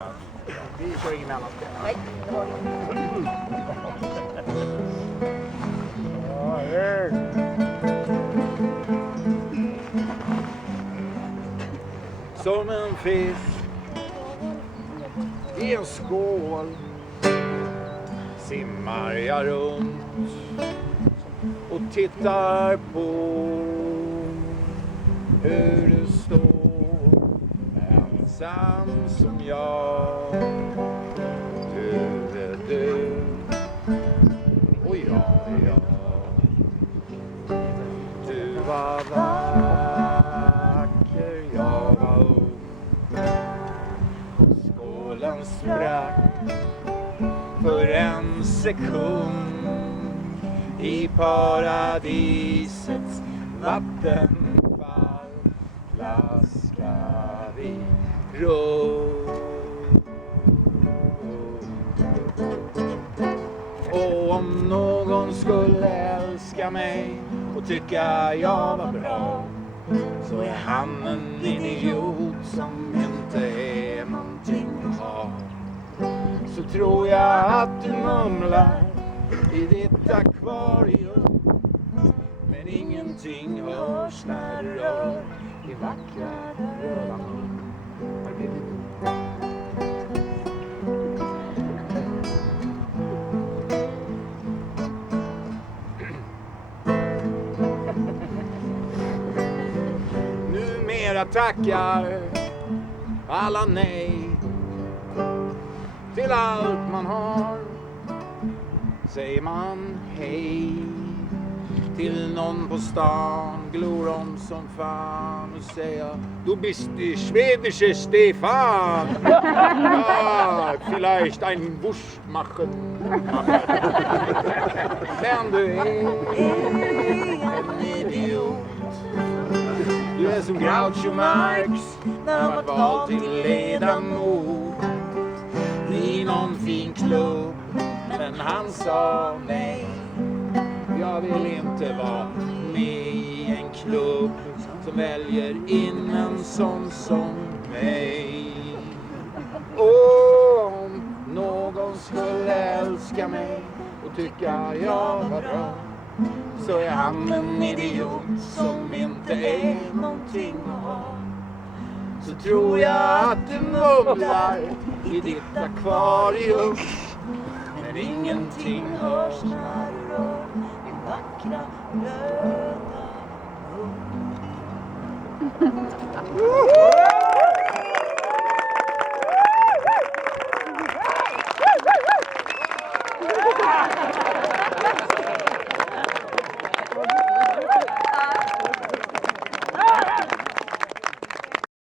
Vi kör ingen annan spel. Nej, det var Som en fisk i en skål simmar jag runt och tittar på hur du står ensam som jag. Du är du och jag är jag. Du var vacker, jag var ung. Skålen sprack för en sekund i paradisets vattenfall plaskar vi runt. Och om någon skulle älska mig och tycka jag var bra, så är han en idiot som inte är någonting att ha. Så tror jag att du mumlar i ditt akvarium, men ingenting hörs när du rör i vackra röda mun. Numera tackar alla nej till allt man har. Säger man hej till någon på stan, glor om som fan och säger du bist die schwedische Stefan. Ja, vielleicht ein Wurst machen. Men du är en idiot. Du är som Groucho Marx när han var vald till ledamot i någon fin klubb, men han sa nej. Jag vill inte vara med i en klubb som väljer in en sån som mig. Om någon skulle älska mig och tycka jag var bra, så är han en idiot som inte är någonting att ha. Så tror jag att du mumlar i ditt akvarium, men ingenting hörs när du rör din vackra röda mun.